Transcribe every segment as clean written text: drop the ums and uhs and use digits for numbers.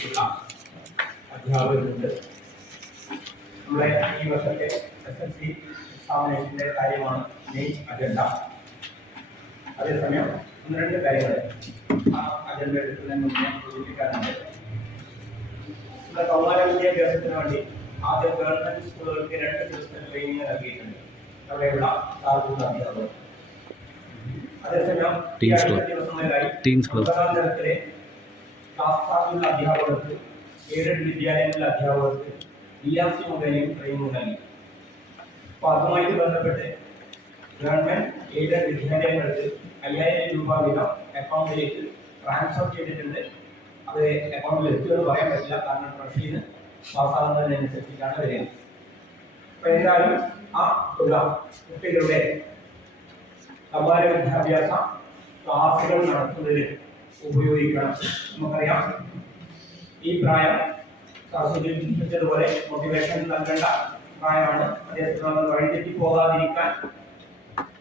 അനുസരിച്ചിട്ടുള്ള അധ്യാപകരുണ്ട്. നമ്മുടെ ഈ വർഷത്തെ SSLC എക്സാമിനേഷൻ്റെ കാര്യമാണ് മെയിൻ അജണ്ട. അതേസമയം ഒന്ന് രണ്ട് കാര്യങ്ങൾ ആ അജണ്ട എടുക്കുന്നതിന് മുന്നേ സൂചിപ്പിക്കാറുണ്ട്. നമ്മുടെ കൗമാര വിദ്യാഭ്യാസത്തിന് വേണ്ടി ആദ്യം ഗവൺമെന്റ് സ്കൂളുകൾക്ക് 2 ദിവസത്തെ ട്രെയിനിങ് നൽകിയിട്ടുണ്ട് അവിടെയുള്ള സാധ്യത അധ്യാപകർ. അതേസമയം ദിവസങ്ങളിലായി 9ാം തരത്തിലെ ക്ലാസ് സാധ്യതയുള്ള അധ്യാപകർക്ക് എയ്ഡഡ് വിദ്യാലയങ്ങളിലെ അധ്യാപകർക്ക് DRC മുഖേനയും ട്രെയിനിങ് നൽകി. അപ്പോൾ അതുമായിട്ട് ബന്ധപ്പെട്ട് ഗവൺമെന്റ് എയ്ഡഡ് വിദ്യാലയങ്ങൾക്ക് 5000 രൂപ വീതം അക്കൗണ്ടിലേക്ക് ട്രാൻസ്ഫർ ചെയ്തിട്ടുണ്ട്. അത് അക്കൗണ്ടിൽ എത്തുമെന്ന് പറയാൻ പറ്റില്ല, കാരണം ട്രഷറിന്ന് പാസ്സാകുന്നതിനനുസരിച്ചിട്ടാണ് വരിക. അപ്പോൾ എന്തായാലും ആ തുക കുട്ടികളുടെ കൗമാര വിദ്യാഭ്യാസ ക്ലാസുകൾ നടത്തുന്നതിന് ഉപയോഗിക്കണം. നമുക്കറിയാം ഈ പ്രായം സൂചിപ്പിച്ചതുപോലെ മോട്ടിവേഷൻ നൽകേണ്ട പ്രായമാണ്. അതേസമയം വഴിതെറ്റി പോകാതിരിക്കാൻ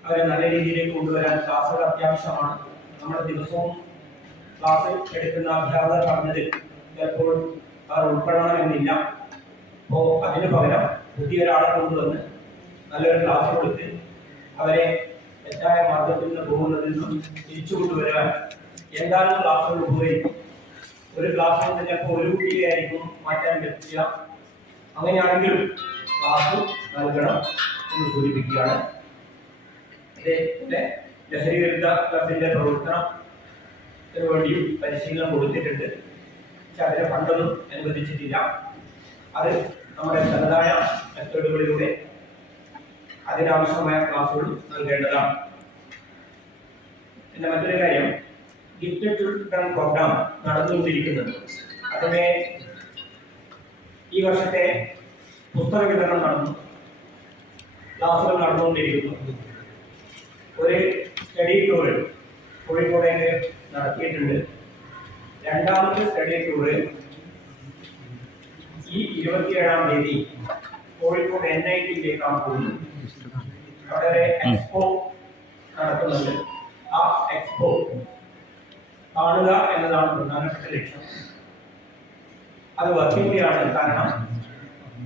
അവരെ നല്ല രീതിയിലേക്ക് കൊണ്ടുവരാൻ ക്ലാസുകൾ അത്യാവശ്യമാണ്. നമ്മുടെ ദിവസവും ക്ലാസ് എടുക്കുന്ന അധ്യാപകർ പറഞ്ഞത് ചിലപ്പോൾ അവർ ഉൾപ്പെടണമെന്നില്ല. അപ്പോൾ അതിന് പകരം പുതിയൊരാളെ കൊണ്ടുവന്ന് നല്ലൊരു ക്ലാസ് കൊടുത്ത് അവരെ തെറ്റായ മാർഗത്തിൽ നിന്ന് പോകുന്നതിൽ നിന്നും തിരിച്ചു കൊണ്ടുവരാൻ എന്തായാലും ക്ലാസ്സുകൾ ഉപകരിക്കും. ഒരു ക്ലാസ് കൊണ്ട് ചിലപ്പോൾ ഒരു കുട്ടിയെ ആയിരിക്കും മാറ്റാൻ പറ്റില്ല. അങ്ങനെയാണെങ്കിലും ക്ലാസ് നൽകണം എന്ന് സൂചിപ്പിക്കുകയാണ്. അതേപോലെ ലഹരി വിരുദ്ധ ക്ലബിന്റെ പ്രവർത്തനത്തിന് വേണ്ടിയും പരിശീലനം കൊടുത്തിട്ടുണ്ട്. പക്ഷെ അതിന്റെ ഫണ്ടൊന്നും അനുവദിച്ചിട്ടില്ല. അത് നമ്മുടെ തനതായ മെത്തേഡുകളിലൂടെ അതിനാവശ്യമായ ക്ലാസുകൾ നൽകേണ്ടതാണ്. പിന്നെ മറ്റൊരു കാര്യം, ഗിഫ്റ്റഡ് ചിൽഡ്രൻ പ്രോഗ്രാം നടന്നുകൊണ്ടിരിക്കുന്നത്. അതിനെ ഈ വർഷത്തെ പുസ്തക വിതരണം നടന്നു, ക്ലാസുകൾ നടന്നുകൊണ്ടിരിക്കുന്നു. ഒരു സ്റ്റഡി ടൂർ കോഴിക്കോടേക്ക് നടത്തിയിട്ടുണ്ട്. രണ്ടാമത്തെ സ്റ്റഡി ടൂർ ഈ 27-ാം തീയതി കോഴിക്കോട് NIT-യിലേക്കാണ് പോകുന്നത്. അവിടെ എക്സ്പോ നടത്തുന്നുണ്ട്. ആ എക്സ്പോ കാണുക എന്നതാണ് പ്രധാനപ്പെട്ട ലക്ഷ്യം. അത് വർക്കിംഗ് ഡേ ആണ്. കാരണം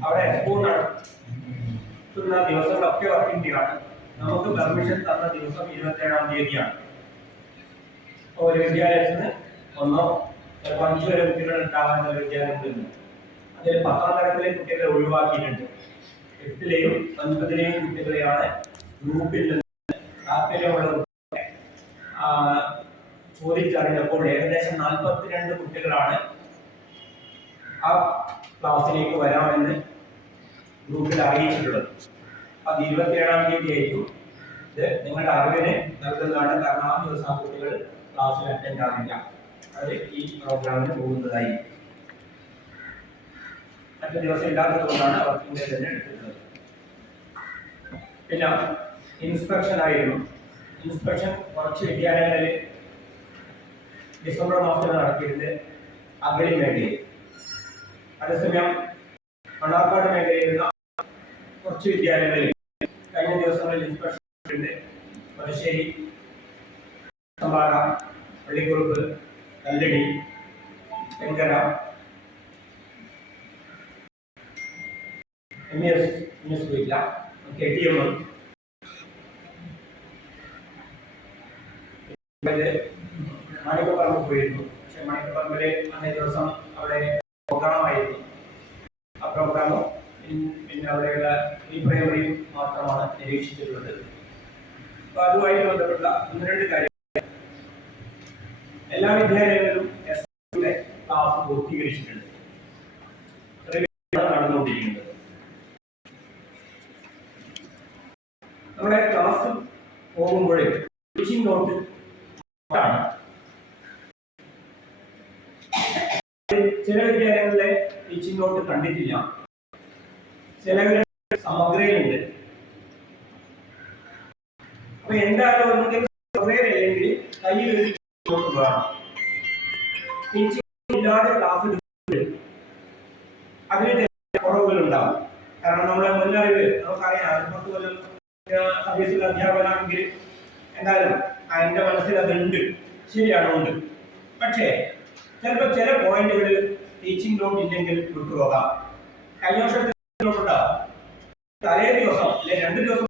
അവിടെ എക്സ്പോ നടത്തുന്ന ദിവസങ്ങളൊക്കെ വർക്കിംഗ് ഡേ ആണ്. നമുക്ക് പെർമിഷൻ തന്ന ദിവസം 27-ാം തീയതിയാണ്. ഒരു വിദ്യാലയത്തിൽ നിന്ന് 1 ചിലപ്പോൾ 5 വരെ കുട്ടികൾ ഉണ്ടാകാനുള്ള വിദ്യാലയത്തിൽ അതിൽ 10ാം തരത്തിലെ കുട്ടികളെ ഒഴിവാക്കിയിട്ടുണ്ട്. 8ലെയും 9ലെയും കുട്ടികളെയാണ് ഗ്രൂപ്പിൽ നിന്ന് താല്പര്യമുള്ള ചോദിച്ചറിഞ്ഞപ്പോൾ ഏകദേശം 42 കുട്ടികളാണ് ആ ക്ലാസ്സിലേക്ക് വരാമെന്ന് ഗ്രൂപ്പിൽ അറിയിച്ചിട്ടുള്ളത്. അത് 27-ാം തീയതി ആയിരിക്കും. ഇത് നിങ്ങളുടെ അറിവിന് നൽകുന്നതാണ്. കാരണം ആ ദിവസം ആ കുട്ടികൾ ക്ലാസ്സിൽ അറ്റൻഡ് ആകില്ല. അത് ഈ പ്രോഗ്രാമിന് പോകുന്നതായി. മറ്റു ദിവസം ഇല്ലാത്തതുകൊണ്ടാണ് വർക്കിംഗ് ഡേ തന്നെ എടുത്തിട്ടുള്ളത്. പിന്നെ ഇൻസ്പെക്ഷൻ ആയിരുന്നു. ഇൻസ്പെക്ഷൻ കുറച്ച് വിദ്യാലയങ്ങളിൽ ഡിസംബർ മാസത്തിൽ നടത്തിയിട്ട് അഗളി മേഖലയിൽ, അതേസമയം മണ്ണാർക്കാട് മേഖലയിലുള്ള കുറച്ച് വിദ്യാലയങ്ങളിൽ കഴിഞ്ഞ ദിവസങ്ങളിൽ ഇൻസ്പെക്ഷൻ പലശ്ശേരി, സമ്പാറ, പള്ളിക്കുറുപ്പ്, കല്ലടി, തെങ്കര, ഇല്ല KTM, മാണിക്കപ്പറമ്പ് പോയിരുന്നു. പക്ഷെ മാണിക്കപ്പറമ്പിലെ അന്നേ ദിവസം അവിടെ പ്രോഗ്രാമായിരുന്നു. ആ പ്രോഗ്രാമും പിന്നെ അവിടെയുള്ള ഈ പ്രൈമറിയും മാത്രമാണ് നിരീക്ഷിച്ചിട്ടുള്ളത്. അപ്പൊ അതുമായിട്ട് ബന്ധപ്പെട്ട 1-2 കാര്യങ്ങൾ. എല്ലാ വിദ്യാലയങ്ങളിലും SSLCയുടെ ക്ലാസ് പൂർത്തീകരിച്ചിട്ടുണ്ട്. നടന്നുകൊണ്ടിരിക്കുന്നത്. നമ്മുടെ ക്ലാസ് പോകുമ്പോഴേ ടീച്ചിങ് നോട്ട് ആണ്. ചില വിദ്യാലയങ്ങളിലെ ടീച്ചിങ് നോട്ട് കണ്ടിട്ടില്ല, ചില സമഗ്രയിലുണ്ട്. അപ്പൊ എന്തായാലും ഒന്നെങ്കിൽ സമഗ്രയില്ലെങ്കിൽ കയ്യിൽ ഒരു നോട്ട് വേണം. ടീച്ചിങ് ഇല്ലാതെ ക്ലാസ് അതിന് കുറവുകളുണ്ടാവും. കാരണം നമ്മുടെ മുന്നറിവ് നമുക്കറിയാം. 10 കൊല്ലം സർവീസിൽ അധ്യാപകനാണെങ്കിൽ എന്തായാലും എൻ്റെ മനസ്സിൽ അതുണ്ട്, ശരിയാണ്, ഉണ്ട്. പക്ഷേ ചിലപ്പോൾ ചില പോയിന്റുകളിൽ ടീച്ചിങ് ലോഡ് ഇല്ലെങ്കിൽ വിട്ടുപോകാം. കഴിഞ്ഞ വർഷത്തെ തലേ ദിവസം അല്ലെ 2 ദിവസം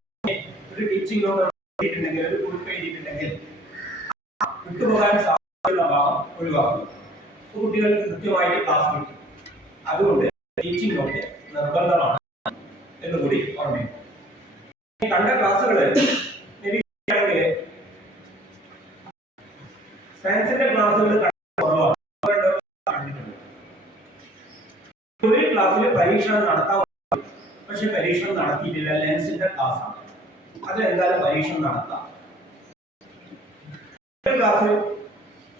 ഒരു ടീച്ചിങ് ലോഡ് എഴുതിയിട്ടുണ്ടെങ്കിൽ ഒരു കുറിപ്പ് എഴുതിയിട്ടുണ്ടെങ്കിൽ വിട്ടുപോകാൻ സാധ്യതയുള്ള ഭാഗം ഒഴിവാക്കും. കുട്ടികൾക്ക് കൃത്യമായിട്ട് ക്ലാസ് കിട്ടും. അതുകൊണ്ട് ടീച്ചിങ് ലോഡ് നിർബന്ധമാണ് എന്നുകൂടി ഓർമ്മിക്കും. കണ്ട ക്ലാസ്സുകൾ നിരീക്ഷിക്കുകയാണെങ്കിൽ സയൻസിന്റെ ക്ലാസ്സുകൾ കുറവാണ്. ഒരു ക്ലാസ്സിൽ പരീക്ഷണം നടത്താൻ, പക്ഷെ പരീക്ഷണം നടത്തിയിട്ടില്ല. ലെൻസിന്റെ ക്ലാസ് ആണ്, അത് എന്തായാലും പരീക്ഷണം നടത്താം. ക്ലാസ്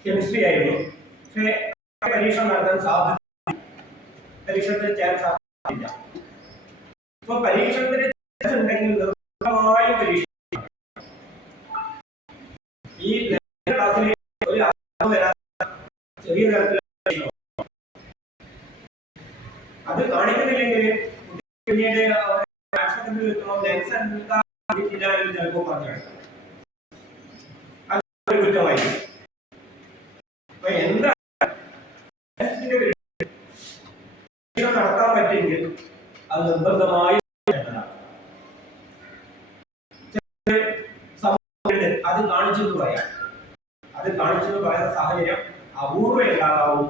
കെമിസ്ട്രി ആയിരുന്നു, പക്ഷെ പരീക്ഷണം നടത്താൻ സാധ്യത, പരീക്ഷണത്തിൽ ചെയ്യാൻ സാധ്യതയില്ല. ഇപ്പൊ പരീക്ഷണത്തിന് ഉണ്ടെങ്കിൽ നിർബന്ധമായും പരീക്ഷ ഈ ക്ലാസ്സിൽ ഒരു ചെറിയ തരത്തിൽ അത് കാണിക്കുന്നില്ലെങ്കിൽ പിന്നീട് ചിലപ്പോൾ പറഞ്ഞു അത് കുറ്റമായി. അപ്പൊ എന്താ നടത്താൻ പറ്റുമെങ്കിൽ അത് നിർബന്ധമായി അത് കാണിച്ചെന്ന് പറയാം. അത് കാണിച്ചെന്ന് പറയുന്ന സാഹചര്യം അപൂർവം ഉണ്ടാകാവും.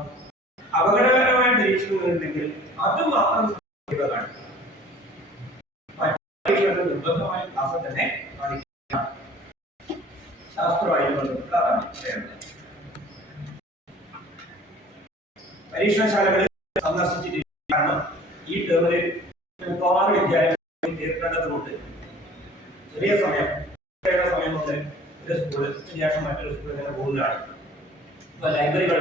അപകടകരമായ പരീക്ഷകൾ ഉണ്ടെങ്കിൽ അത് മാത്രം നിർബന്ധമായ ക്ലാസ് തന്നെ കാണിക്കുക. ശാസ്ത്രമായിട്ട് ബന്ധപ്പെട്ടതാണ് ചെയ്യുന്നത്. പരീക്ഷണശാലകളിൽ സന്ദർശിച്ചിട്ടില്ല. കാരണം ഈ ടേമിൽ മിക്കവാറും വിദ്യാലയങ്ങളിൽ തീർക്കേണ്ടതുകൊണ്ട് ചെറിയ സമയം മുതൽ ഒരു സ്കൂൾ ശേഷം മറ്റൊരു സ്കൂളിൽ തന്നെ പോകുന്നതാണ്. ഇപ്പൊ ലൈബ്രറികൾ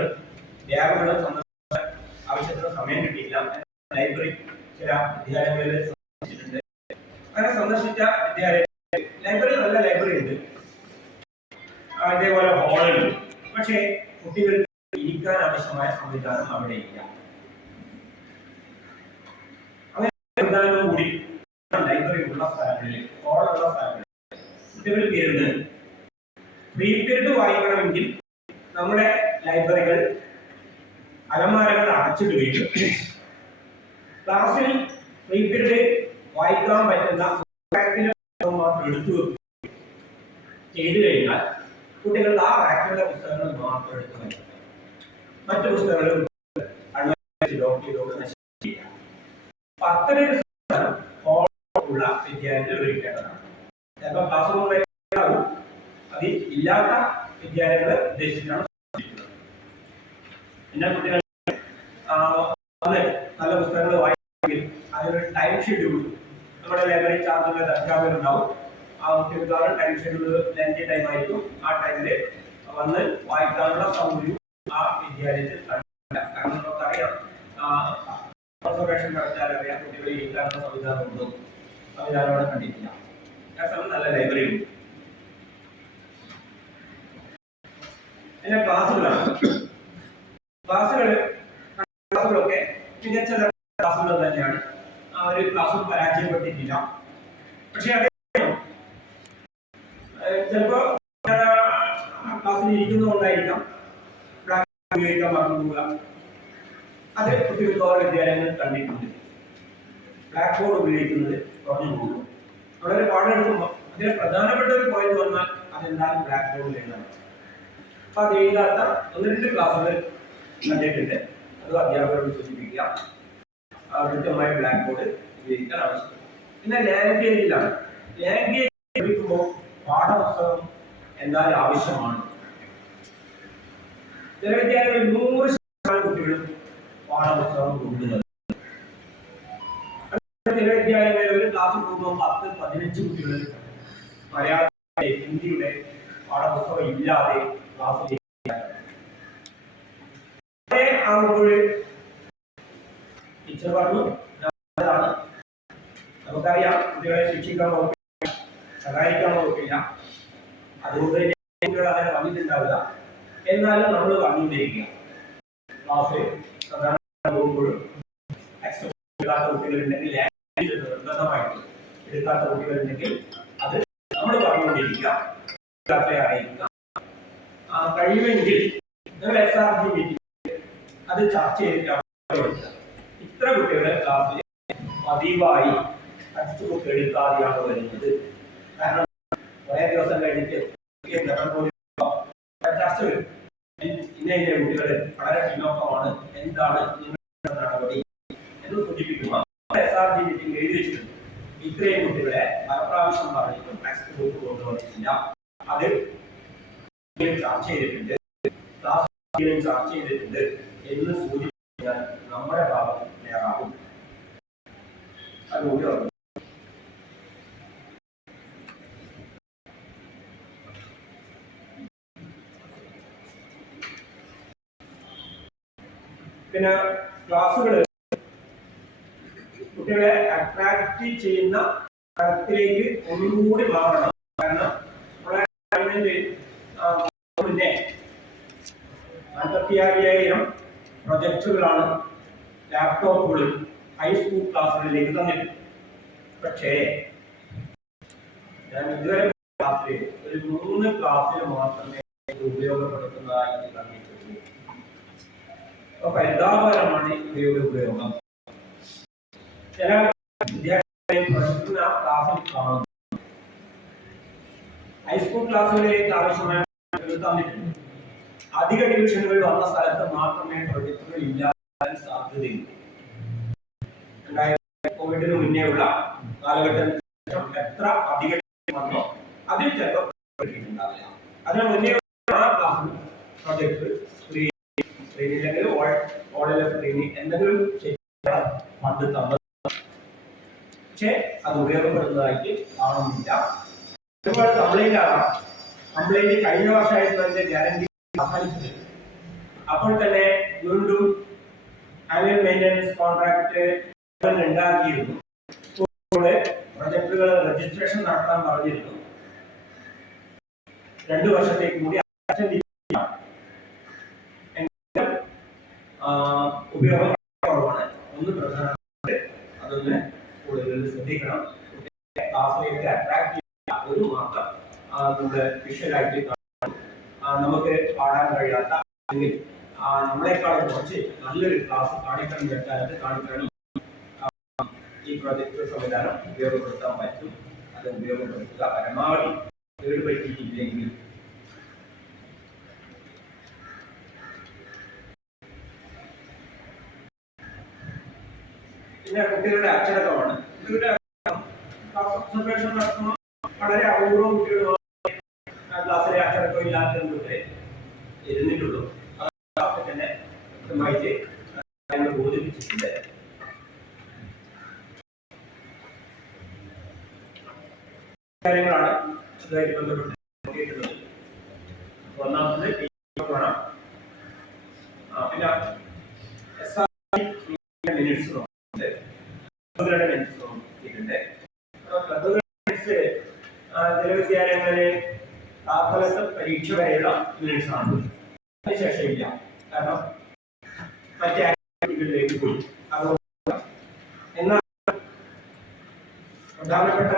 ലാബുകളും സന്ദർശിക്കാൻ ആവശ്യത്തിന് സമയം കിട്ടിയില്ല. ലൈബ്രറി ചില വിദ്യാലയങ്ങളിൽ സന്ദർശിച്ചിട്ടുണ്ട്. അങ്ങനെ സന്ദർശിച്ച വിദ്യാലയ ലൈബ്രറി നല്ല ലൈബ്രറി ഉണ്ട്, അതേപോലെ ഹാളുണ്ട്. പക്ഷേ കുട്ടികൾക്ക് ഇരിക്കാൻ ആവശ്യമായ സംവിധാനം അവിടെ ഇല്ല. അങ്ങനെ കൂടി ലൈബ്രറി ഉള്ള സ്ഥലങ്ങളിൽ, ഹാളുള്ള സ്ഥലങ്ങളിൽ കുട്ടികൾക്ക് ഇരുന്ന് ഫ്രീ പീരീഡ് വായിക്കണമെങ്കിൽ നമ്മുടെ ലൈബ്രറികൾ അലമാരകൾ അടച്ചിടുകയും ക്ലാസ്സിൽ ഫ്രീ പീരീഡ് വായിക്കാൻ പറ്റുന്ന മാത്രം എടുത്തു ചെയ്തു കഴിഞ്ഞാൽ കുട്ടികൾ ആ റാക്കിലുള്ള പുസ്തകങ്ങൾ മാത്രം എടുത്തു വയ്ക്കും. മറ്റു പുസ്തകങ്ങളും നശിപ്പിക്കുക. അത്തരൊരു ഉള്ള വിദ്യാലയത്തിൽ ഒരുക്കേണ്ടതാണ്. ചിലപ്പോൾ ക്ലാസ് റൂമിലാവും, അത് ഇല്ലാത്ത വിദ്യാലയങ്ങളെ ഉദ്ദേശിച്ചാണ്. പിന്നെ കുട്ടികൾ നല്ല പുസ്തകങ്ങൾ വായിക്കണമെങ്കിൽ അതിനൊരു ടൈം ഷെഡ്യൂൾ നമ്മുടെ ലൈബ്രറി ചാർജുള്ള അധ്യാപകർ ഉണ്ടാവും. ആ കുട്ടികൾക്ക് ടൈം ഷെഡ്യൂൾ ലെങ്തി ടൈം ആയിരിക്കും. ആ ടൈമില് വന്ന് വായിക്കാനുള്ള സൗകര്യം ആ വിദ്യാലയത്തിൽ കണ്ടില്ല. കാരണം നമുക്കറിയാം, കോൺസെൻട്രേഷൻ നടത്താൻ അറിയാം, കുട്ടികൾ ഇരിക്കാനുള്ള സംവിധാനം ഉണ്ടോ, സംവിധാനം അവിടെ കണ്ടിട്ടില്ല. ആ സമയം നല്ല ലൈബ്രറി ഉണ്ട്. പിന്നെ ക്ലാസ്സുകളൊക്കെ മികച്ച ക്ലാസ്സുകൾ തന്നെയാണ്. ഒരു ക്ലാസ്സും പരാജയപ്പെട്ടിട്ടില്ല. പക്ഷെ അത് ചിലപ്പോ ക്ലാസ്സിൽ ഇരിക്കുന്നതുകൊണ്ടായിരിക്കാം ഉപയോഗിക്കാൻ മറന്നു പോവുക. അത് കുട്ടികൾക്ക് വിദ്യാലയങ്ങളിൽ കണ്ടിട്ടുണ്ട്. ബ്ലാക്ക് ബോർഡ് ഉപയോഗിക്കുന്നത് കുറഞ്ഞു പോകും. വളരെ പാടെടുക്കുമ്പോൾ അതിന് പ്രധാനപ്പെട്ട ഒരു പോയിന്റ് വന്നാൽ അതെന്തായാലും ബ്ലാക്ക് ബോർഡിൽ എഴുതണം. അപ്പൊ അത് എഴുതാത്ത 1-2 ക്ലാസ്സുകൾ കണ്ടിട്ടുണ്ട്. അത് അധ്യാപകരോട് സൂചിപ്പിക്കുക. കൃത്യമായ ബ്ലാക്ക് ബോർഡ് ഉപയോഗിക്കാൻ ആവശ്യമാണ്. പിന്നെ ലാംഗ്വേജിലാണ്. ലാംഗ്വേജ് ഉപയോഗിക്കുമ്പോൾ പാഠപുസ്തകം എന്തായാലും ആവശ്യമാണ്. ചില വിദ്യാലയങ്ങളിൽ 100% കുട്ടികളും പാഠപുസ്തകം കൊണ്ടുവരുന്നത്. ചില വിദ്യാലയങ്ങളിൽ ഒരു ക്ലാസ് പോകുമ്പോൾ 10-15 കുട്ടികൾ മലയാളത്തിന്റെ ഹിന്ദിയുടെ പാഠപുസ്തകം ഇല്ലാതെ ക്ലാസ്സിലേക്ക് ആകുമ്പോൾ ടീച്ചർ പറഞ്ഞു നമുക്കറിയാം കുട്ടികളെ ശിക്ഷിക്കാൻ നോക്കില്ല, സഹായിക്കാൻ നോക്കില്ല, അതുകൊണ്ട് കുട്ടികൾ അങ്ങനെ വന്നിട്ടുണ്ടാവില്ല. എന്നാലും നമ്മൾ പറഞ്ഞുകൊണ്ടിരിക്കുക. ക്ലാസ്സിൽ സാധാരണ പോകുമ്പോഴും എടുക്കാത്ത കുട്ടികളുണ്ടെങ്കിൽ നിർബന്ധമായിട്ട് എടുക്കാത്ത കുട്ടികളുണ്ടെങ്കിൽ അത് നമ്മൾ പറഞ്ഞുകൊണ്ടിരിക്കുക, അറിയിക്കുക. കഴിയുമെങ്കിൽ SRG മീറ്റിംഗ് അത് ചർച്ച ചെയ്തിട്ടാണ് ഇത്ര കുട്ടികളെ ക്ലാസ്സിൽ പതിവായി ടെക്സ്റ്റ് ബുക്ക് എടുക്കാതെയാണ് വരുന്നത്. കാരണം കുറേ ദിവസം കഴിഞ്ഞിട്ട് ചർച്ച വരും. ഇന്ന കുട്ടികൾ വളരെ പിന്നോക്കമാണ്, എന്താണ് നിങ്ങളുടെ നടപടി എന്ന് സൂചിപ്പിക്കുമ്പോൾ SRG മീറ്റിംഗ് എഴുതി വെച്ചിട്ടുണ്ട്. ഇത്രയും കുട്ടികളെ പല പ്രാവശ്യം പറഞ്ഞിട്ടും ടെക്സ്റ്റ് ബുക്ക് കൊണ്ടുവന്നിട്ടില്ല. അത് ചർച്ച ചെയ്തിട്ടുണ്ട്, ക്ലാസ് ചർച്ച ചെയ്തിട്ടുണ്ട് എന്ന് സൂചിപ്പിക്കാൻ നമ്മുടെ ഭാഗം തയ്യാറാകും. അതുകൂടി ഓർമ്മ. പിന്നെ ക്ലാസ്സുകൾ കുട്ടികളെ അട്രാക്ട് ചെയ്യുന്ന തരത്തിലേക്ക് ഒന്നുകൂടി മാറണം. കാരണം മുന്നേ 45,000 പ്രൊജക്ടുകളാണ് ലാപ്ടോപ്പുകൾ ഹൈസ്കൂൾ ക്ലാസ്സുകളിലേക്ക് തന്നിട്ടുണ്ട്. പക്ഷേ ഞാൻ ഇതുവരെ ക്ലാസ്സിൽ ഒരു 3 ക്ലാസ്സിൽ മാത്രമേ ഉപയോഗപ്പെടുത്തുന്നതായി തന്നിട്ടുള്ളൂ. അപ്പൊ പരിതാപകരമാണ് ഇവയുടെ ഉപയോഗം. ചില വിദ്യാർത്ഥികൾ ആ ക്ലാസ്സിൽ കാണുന്നു. ഹൈസ്കൂൾ ക്ലാസ്സുകളിലേക്ക് ആവശ്യമായ തന്നിട്ടുണ്ട്. അധിക ഡിവിഷനുകൾ വന്ന സ്ഥലത്ത് മാത്രമേ പ്രൊജക്ടുകൾ ഇല്ലാതാൻ സാധ്യതയുള്ളൂ. കോവിഡിന് മുന്നേ ഉള്ള കാലഘട്ടത്തിൽ എത്ര അധിക വന്നോ അതിൽ ചിലപ്പോൾ ഉണ്ടാവില്ല. അതിന് മുന്നേ ആ ക്ലാസ്സിൽ പ്രൊജക്ട് സ്ക്രീനില്ലെങ്കിൽ സ്ക്രീനിൽ എന്തെങ്കിലും ഫണ്ട് തന്നത്, പക്ഷെ അത് ഉപയോഗപ്പെടുന്നതായിട്ട് കാണുന്നില്ല. ഒരുപാട് കംപ്ലൈന്റ് ആകാം. കംപ്ലൈന്റ് കഴിഞ്ഞ വർഷമായിരുന്നു അതിന്റെ ഗ്യാരണ്ടി അവസാനിച്ചത്. അപ്പോൾ തന്നെ വീണ്ടും ആനുവൽ മെയിൻ്റനൻസ് കോൺട്രാക്ട് ഉണ്ടാക്കിയിരുന്നു. പ്രൊജക്ടുകൾ രജിസ്ട്രേഷൻ നടത്താൻ പറഞ്ഞിരുന്നു. 2 വർഷത്തേക്ക് കൂടി ഉപയോഗം കുറവാണ്. ഒന്ന് പ്രധാനമായിട്ട് അതൊന്ന് സ്കൂളുകളിൽ ശ്രദ്ധിക്കണം. ക്ലാസ്സിലേക്ക് അട്രാക്ട് ചെയ്യുന്ന ഒരു മാത്രം നമ്മുടെ വിഷ്വലായിട്ട് നമുക്ക് പാടാൻ കഴിയാത്ത അല്ലെങ്കിൽ നമ്മളെക്കാളും കുറച്ച് നല്ലൊരു ക്ലാസ് കാണിക്കണം വെച്ചാൽ കാണിക്കണം. ഈ പ്രൊജക്ട് സംവിധാനം ഉപയോഗപ്പെടുത്താൻ പറ്റും. അത് ഉപയോഗപ്പെടുത്തുക. പരമാവധി വീട് പറ്റിയിട്ടില്ലെങ്കിൽ പിന്നെ കുട്ടികളുടെ അച്ചടക്കമാണ്. കുട്ടികളുടെ ഒബ്സർവേഷൻ നടത്തുന്ന വളരെ അപൂർവം കുട്ടികൾ ക്ലാസ്സിലെ അച്ചടക്കം ഇല്ലാത്ത കുട്ടികളെ ഇരുന്നിട്ടുള്ളൂ. അത് തന്നെ വ്യക്തമായിട്ട് ബോധിപ്പിച്ചിട്ടുണ്ട്. കാര്യങ്ങളാണ് ഇതുമായിട്ട് ബന്ധപ്പെട്ട് നോക്കിയിട്ടുള്ളത്. ഒന്നാമത് വേണം. പിന്നെ മിനിറ്റ്സ് നോക്കുന്നുണ്ട്. ചില വിദ്യാലയങ്ങളിലെ താൽക്കാലിക പരീക്ഷ വരെയുള്ള മിനിറ്റ്സ് ആണ്. അതിനുശേഷം ഇല്ല. കാരണം മറ്റേ ആക്ടിവിറ്റികളിലേക്ക് പോയി. അതുകൊണ്ട് എന്നാൽ പ്രധാനപ്പെട്ട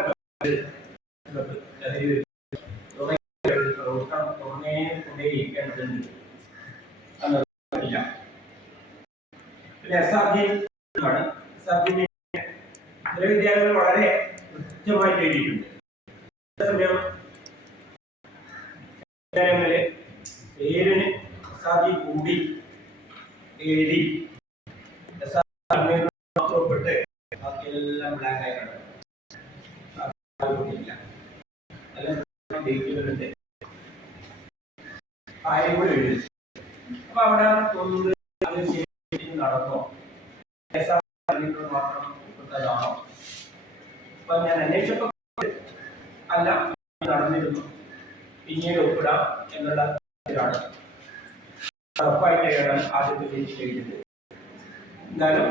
കൊണ്ടേയിരിക്കേണ്ടതുണ്ട്. പിന്നെ SRG ആണ്. SRG ചില വിദ്യാലയങ്ങൾ വളരെ കൃത്യമായിട്ട് എഴുതിയിട്ടുണ്ട്. അതേസമയം വിദ്യാലയങ്ങളിലെ പേരിന് SRG കൂടി എഴുതി മാത്രപ്പെട്ട് ബാക്കിയെല്ലാം ബ്ലാക്ക് ആയിട്ടാണ്. കാര്യങ്ങൾ എഴുതി. അപ്പൊ അവിടെ തോന്നുന്നത് നടന്നോ മാത്രം ഉൾപ്പെട്ടതാണോ? അപ്പൊ ഞാൻ അന്വേഷിച്ചപ്പോ അല്ല, നടന്നിരുന്നു, പിന്നീട് ഒപ്പിടാം എന്നുള്ള ഇതിലാണ് ഉറപ്പായിട്ടാണ് ആദ്യത്തെ പേജ് എഴുതിയത്. എന്തായാലും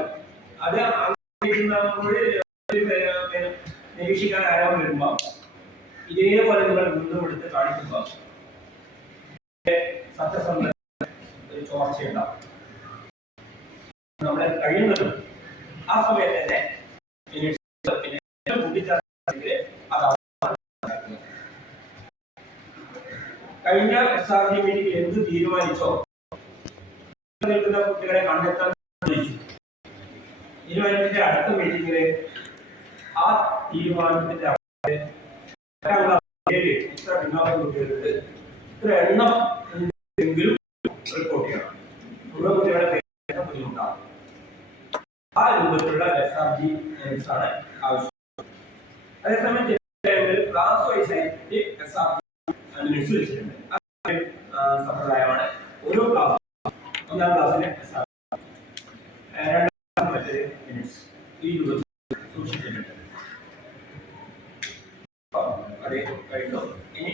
അത് നിരീക്ഷിക്കാൻ ആരോ വരുമ്പോ ഇതേപോലെ നിങ്ങൾ വീണ്ടും എടുത്ത് കാണിക്കുമ്പോ സത്യസന്ധ ഒരു ചോർച്ചയുണ്ടാവും. നമ്മളെ കഴിയുന്നതും ആ സമയത്ത് തന്നെ കഴിഞ്ഞ SRG മീറ്റിംഗിൽ എന്ത് തീരുമാനിച്ചോ നിൽക്കുന്ന കുട്ടികളെ കണ്ടെത്താൻ തീരുമാനത്തിന്റെ അടുത്ത മീറ്റിംഗിൽ ആ തീരുമാനത്തിന്റെ ഇത്ര പിന്നോക്കം കുട്ടികളുണ്ട്, ഇത്ര എണ്ണം എങ്കിലും റിപ്പോർട്ട് ചെയ്യണം. മുഴുവൻ കുട്ടികളുടെ പേര് ബുദ്ധിമുട്ടാണ്. ആ രൂപത്തിലുള്ള SRG ആണ് ആവശ്യം. അതേസമയം ക്ലാസ് വൈസ് ആയിട്ട് SRG മിനിറ്റ്സ് വെച്ചിട്ടുണ്ട്. സമ്പ്രദായമാണ്. ഓരോ ക്ലാസ്, ഒന്നാം ക്ലാസ്സിലെ SRG, രണ്ടാം ക്ലാസ് മറ്റൊരു മിനിറ്റ്സ് ഈ രൂപത്തിൽ സൂക്ഷിച്ചിട്ടുണ്ട്. അത് കഴിഞ്ഞു. ഇനി